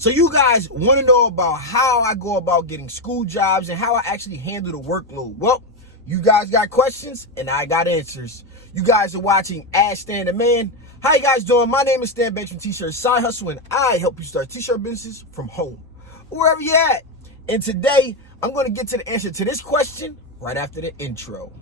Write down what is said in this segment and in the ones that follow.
So you guys want to know about how I go about getting school jobs and how I actually handle the workload. Well, you guys got questions and I got answers. You guys are watching Ask Stan the Man. How you guys doing? My name is Stan Banks from T-Shirt Side Hustle, and I help you start t-shirt businesses from home, wherever you at. And today, I'm going to get to the answer to this question right after the intro.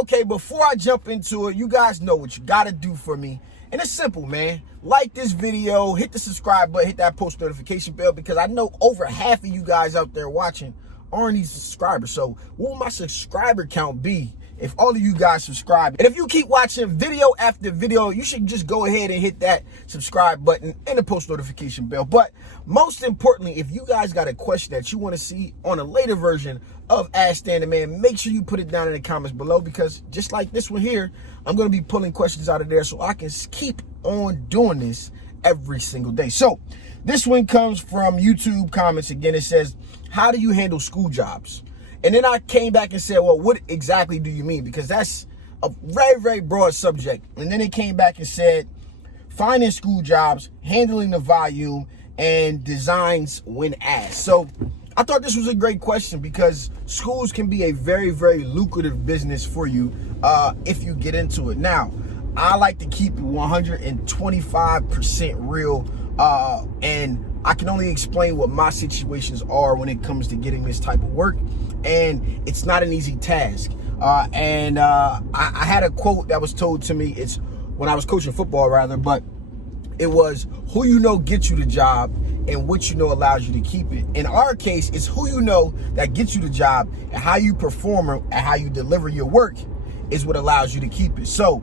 Okay, before I jump into it, you guys know what you gotta do for me. And it's simple, man. Like this video, hit the subscribe button, hit that post notification bell, because I know over half of you guys out there watching aren't these subscribers. So what will my subscriber count be if all of you guys subscribe? And if you keep watching video after video, you should just go ahead and hit that subscribe button and the post notification bell. But most importantly, if you guys got a question that you want to see on a later version of Ask Stan the Man, make sure you put it down in the comments below, because just like this one here, I'm going to be pulling questions out of there so I can keep on doing this every single day. So this one comes from YouTube comments. Again, it says, how do you handle school jobs? And then I came back and said, well, what exactly do you mean? Because that's a very, very broad subject. And then it came back and said, finding school jobs, handling the volume, and designs when asked. So I thought this was a great question, because schools can be a very, very lucrative business for you if you get into it. Now, I like to keep it 125% real, and I can only explain what my situations are when it comes to getting this type of work, and it's not an easy task. I had a quote that was told to me. It's when I was coaching football, rather, but it was, who you know gets you the job, and what you know allows you to keep it. In our case, it's who you know that gets you the job, and how you perform and how you deliver your work is what allows you to keep it. So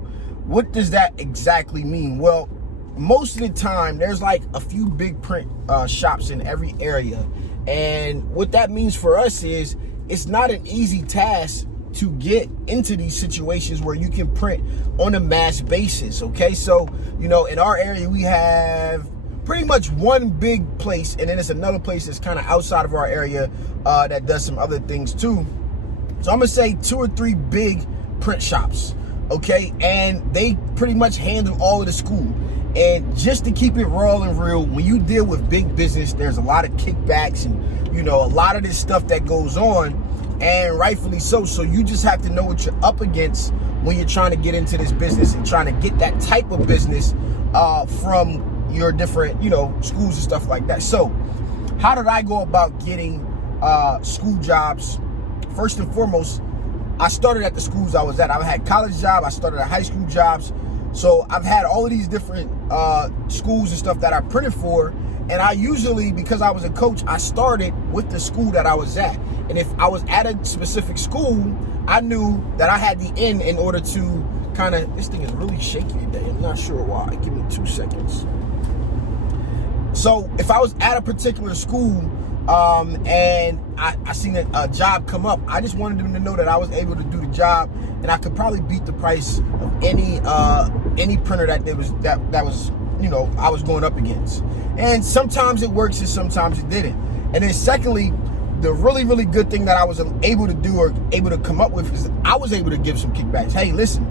what does that exactly mean? Well, most of the time, there's like a few big print shops in every area. And what that means for us is it's not an easy task to get into these situations where you can print on a mass basis, okay? So, you know, in our area, we have pretty much one big place, and then it's another place that's kind of outside of our area that does some other things too. So I'm gonna say 2 or 3 big print shops, okay? And they pretty much handle all of the school. And just to keep it raw and real, when you deal with big business, there's a lot of kickbacks and, you know, a lot of this stuff that goes on, and rightfully so. So you just have to know what you're up against when you're trying to get into this business and trying to get that type of business from your different, you know, schools and stuff like that. So how did I go about getting school jobs? First and foremost, I started at the schools I was at. I had college job, I started at high school jobs. So I've had all of these different schools and stuff that I printed for. And I usually, because I was a coach, I started with the school that I was at. And if I was at a specific school, I knew that I had the in order to kind of, this thing is really shaky today. I'm not sure why. Give me 2 seconds. So if I was at a particular school and I seen a job come up, I just wanted them to know that I was able to do the job, and I could probably beat the price of any printer that was, you know, I was going up against. And sometimes it works and sometimes it didn't. And then secondly, the really, really good thing that I was able to do or able to come up with is I was able to give some kickbacks. Hey, listen,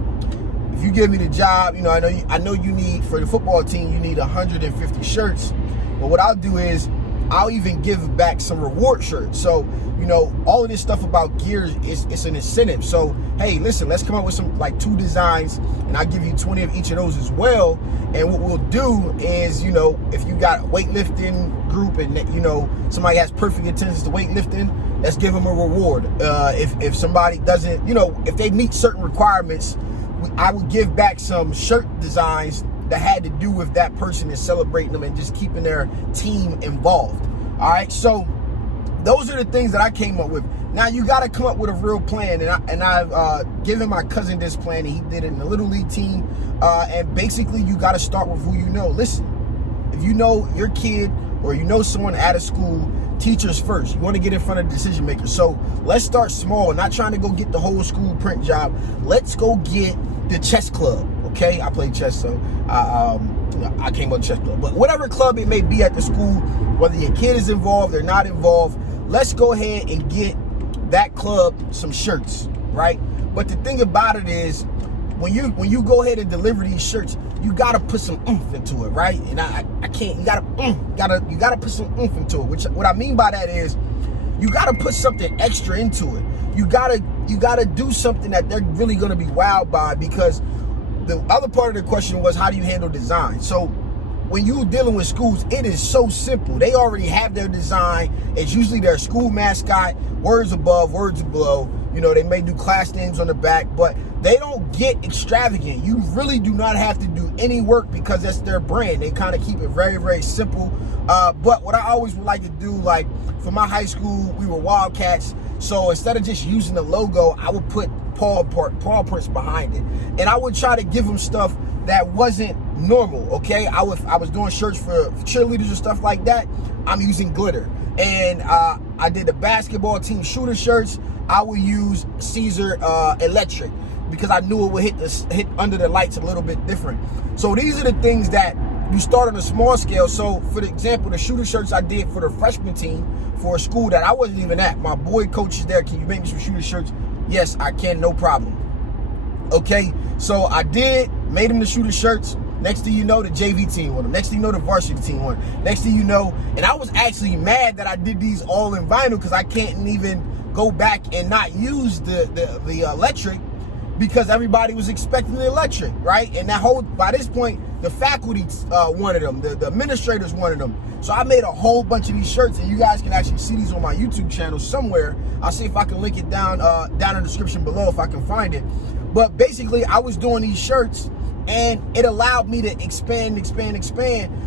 if you give me the job, you know, I know you need, for the football team, you need 150 shirts. But what I'll do is I'll even give back some reward shirts. So, you know, all of this stuff about gear it's an incentive. So, hey, listen, let's come up with some like 2 designs, and I'll give you 20 of each of those as well. And what we'll do is, you know, if you got a weightlifting group and, you know, somebody has perfect attendance to weightlifting, let's give them a reward. If somebody doesn't, you know, if they meet certain requirements, I would give back some shirt designs that had to do with that person and celebrating them and just keeping their team involved. All right, so those are the things that I came up with. Now you got to come up with a real plan, and I've given my cousin this plan, and he did it in the Little League team. And basically, you got to start with who you know. Listen, if you know your kid or you know someone at a school, teachers first. You want to get in front of the decision makers. So let's start small. Not trying to go get the whole school print job. Let's go get the chess club. Okay, I play chess, so I came up with chess club. But whatever club it may be at the school, whether your kid is involved or not involved, let's go ahead and get that club some shirts, right? But the thing about it is, when you go ahead and deliver these shirts, you gotta put some oomph into it, right? And I can't. You gotta put some oomph into it. Which what I mean by that is, you gotta put something extra into it. You gotta do something that they're really gonna be wowed by, because the other part of the question was, how do you handle design? So when you're dealing with schools, it is so simple. They already have their design. It's usually their school mascot, words above, words below. You know, they may do class names on the back, but they don't get extravagant. You really do not have to do any work, because that's their brand. They kind of keep it very, very simple. But what I always would like to do, like for my high school, we were Wildcats. So instead of just using the logo, I would put paw prints behind it. And I would try to give them stuff that wasn't normal, okay? I was doing shirts for cheerleaders and stuff like that. I'm using glitter. And I did the basketball team shooter shirts. I would use Caesar electric, because I knew it would hit under the lights a little bit different. So these are the things that you start on a small scale. So for example, the shooter shirts I did for the freshman team for a school that I wasn't even at. My boy coach is there. Can you make me some shooter shirts? Yes, I can, no problem. Okay, so I made him the shooter shirts. Next thing you know, the JV team won them. Next thing you know, the varsity team won. Next thing you know, and I was actually mad that I did these all in vinyl, because I can't even go back and not use the electric, because everybody was expecting the electric, right? And by this point, the faculty wanted them, the administrators wanted them. So I made a whole bunch of these shirts, and you guys can actually see these on my YouTube channel somewhere. I'll see if I can link it down in the description below if I can find it. But basically, I was doing these shirts, and it allowed me to expand.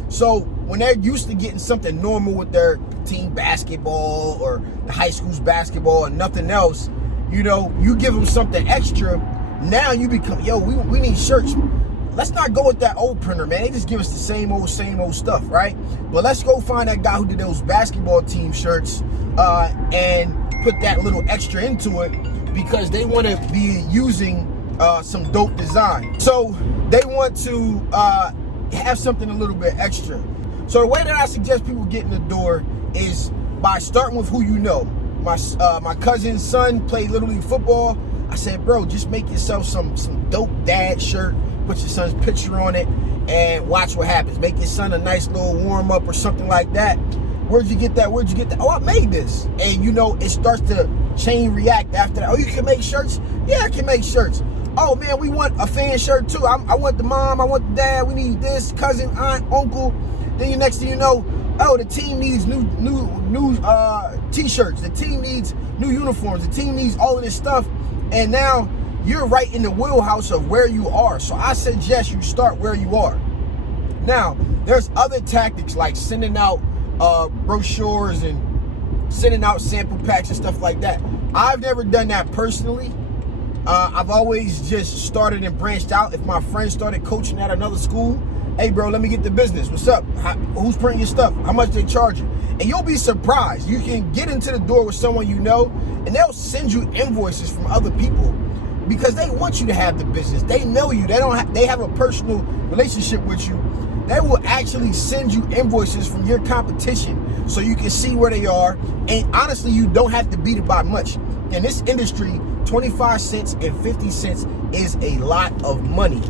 So when they're used to getting something normal with their team basketball or the high school's basketball and nothing else, you know, you give them something extra. Now you become, we need shirts. Let's not go with that old printer, man. They just give us the same old stuff, right? But let's go find that guy who did those basketball team shirts and put that little extra into it, because they want to be using some dope design. So they want to have something a little bit extra. So the way that I suggest people get in the door is by starting with who you know. My cousin's son played Little League football. I said, bro, just make yourself some dope dad shirt, put your son's picture on it, and watch what happens. Make your son a nice little warm-up or something like that. Where'd you get that? Oh, I made this. And, you know, it starts to chain react after that. Oh, you can make shirts? Yeah, I can make shirts. Oh, man, we want a fan shirt, too. I want the mom. I want the dad. We need this, cousin, aunt, uncle. Then the next thing you know, oh, the team needs new T-shirts. The team needs new uniforms. The team needs all of this stuff. And now you're right in the wheelhouse of where you are. So I suggest you start where you are. Now, there's other tactics like sending out brochures and sending out sample packs and stuff like that. I've never done that personally. I've always just started and branched out. If my friend started coaching at another school, hey, bro, let me get the business. What's up? Who's printing your stuff? How much they charge you? And you'll be surprised. You can get into the door with someone you know, and they'll send you invoices from other people because they want you to have the business. They know you. They have a personal relationship with you. They will actually send you invoices from your competition so you can see where they are. And honestly, you don't have to beat it by much. In this industry, 25 cents and 50 cents is a lot of money.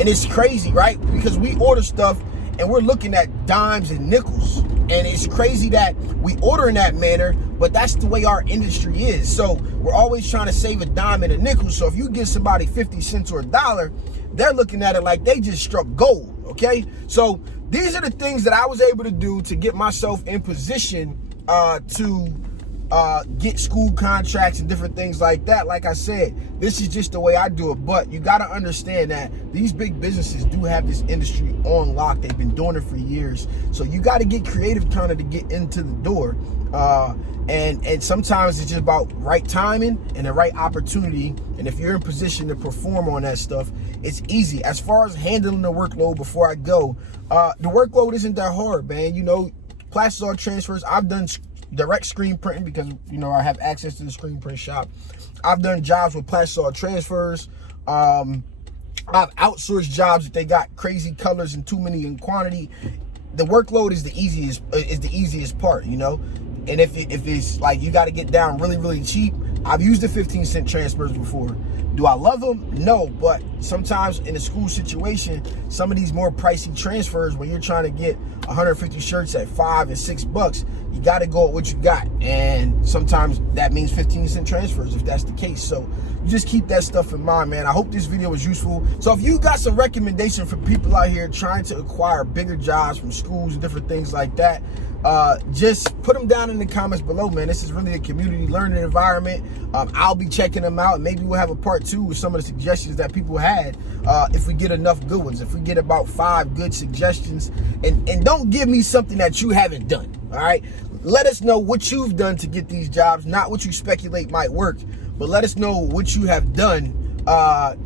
And it's crazy, right? Because we order stuff and we're looking at dimes and nickels. And it's crazy that we order in that manner, but that's the way our industry is. So we're always trying to save a dime and a nickel. So if you give somebody 50 cents or $1, they're looking at it like they just struck gold, okay? So these are the things that I was able to do to get myself in position to get school contracts and different things like that. Like I said, this is just the way I do it. But you got to understand that these big businesses do have this industry on lock. They've been doing it for years. So you got to get creative kind of to get into the door. And sometimes it's just about right timing and the right opportunity. And if you're in position to perform on that stuff, it's easy. As far as handling the workload before I go, the workload isn't that hard, man. You know, plastisol transfers. I've done direct screen printing because, you know, I have access to the screen print shop. I've done jobs with plastisol transfers. I've outsourced jobs if they got crazy colors and too many in quantity. The workload is the easiest part, you know. And if it's like you got to get down really, really cheap, I've used the 15-cent transfers before. Do I love them? No, but sometimes in a school situation, some of these more pricey transfers, when you're trying to get 150 shirts at $5 and $6, you got to go with what you got. And sometimes that means 15-cent transfers if that's the case. So you just keep that stuff in mind, man. I hope this video was useful. So if you got some recommendation for people out here trying to acquire bigger jobs from schools and different things like that, just put them down in the comments below, man. This is really a community learning environment. I'll be checking them out. Maybe we'll have a part 2 with some of the suggestions that people had, if we get enough good ones. If we get about 5 good suggestions, and don't give me something that you haven't done. All right, let us know what you've done to get these jobs, not what you speculate might work, but let us know what you have done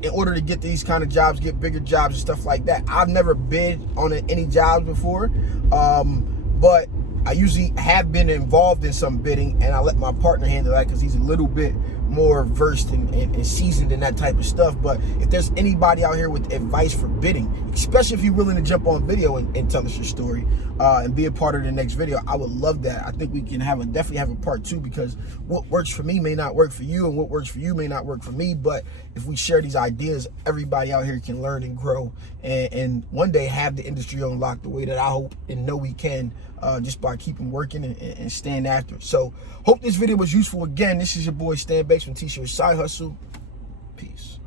in order to get these kind of jobs, get bigger jobs and stuff like that. I've never bid on any jobs before, but I usually have been involved in some bidding, and I let my partner handle that because he's a little bit more versed and seasoned in that type of stuff. But if there's anybody out here with advice for bidding, especially if you're willing to jump on video and tell us your story and be a part of the next video, I would love that. I think we can definitely have a part 2, because what works for me may not work for you, and what works for you may not work for me. But if we share these ideas, everybody out here can learn and grow, and one day have the industry on lock the way that I hope and know we can, just by keeping working and staying after it. So hope this video was useful. Again, this is your boy Stan Bakes from T-Shirt Side Hustle. Peace.